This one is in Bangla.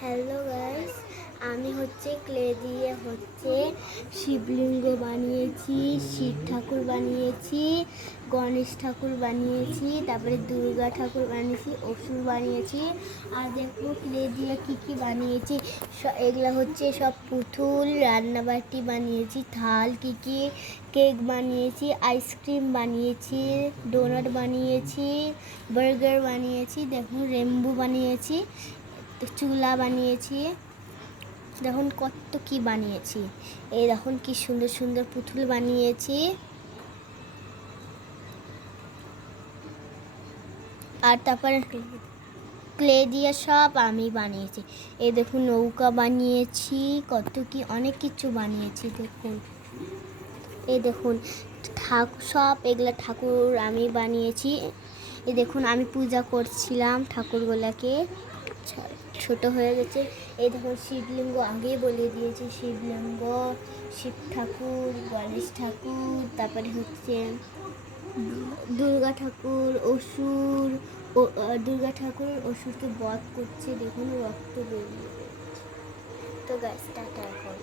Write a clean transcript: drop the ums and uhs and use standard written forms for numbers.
হ্যালো গাইস, আমি ক্লে দিয়ে শিবলিঙ্গ বানিয়েছি, শিব ঠাকুর বানিয়েছি, গণেশ ঠাকুর বানিয়েছি, তারপরে দুর্গা ঠাকুর বানিয়েছি, অসুর বানিয়েছি। আর দেখো ক্লে দিয়ে কি বানিয়েছি। এগুলা সব পুতুল, রান্নাবাটি বানিয়েছি, থাল, কেক বানিয়েছি, আইসক্রিম বানিয়েছি, ডোনাট বানিয়েছি, বার্গার বানিয়েছি, দেখুন রেম্বু বানিয়েছি, চুলা বানিয়েছি, দেখুন কত কি বানিয়েছি। এই দেখুন কি সুন্দর সুন্দর পুতুল বানিয়েছি। আর তারপরে ক্লে দিয়ে সব আমি বানিয়েছি। এই দেখুন নৌকা বানিয়েছি, কত কি অনেক কিছু বানিয়েছি। দেখুন এই দেখুন সব এগুলা ঠাকুর আমি বানিয়েছি। এই দেখুন আমি পূজা করছিলাম ঠাকুরগুলাকে, ছোট হয়ে গেছে। এই দেখুন শিবলিঙ্গ আগেই বলে দিয়েছি, শিবলিঙ্গ, শিব ঠাকুর, গণেশ ঠাকুর, তারপরে দুর্গা ঠাকুর, অসুর। দুর্গা ঠাকুর অসুরকে বধ করছে, দেখুন রক্ত বেরিয়ে। তো গাছ টাটা এখন।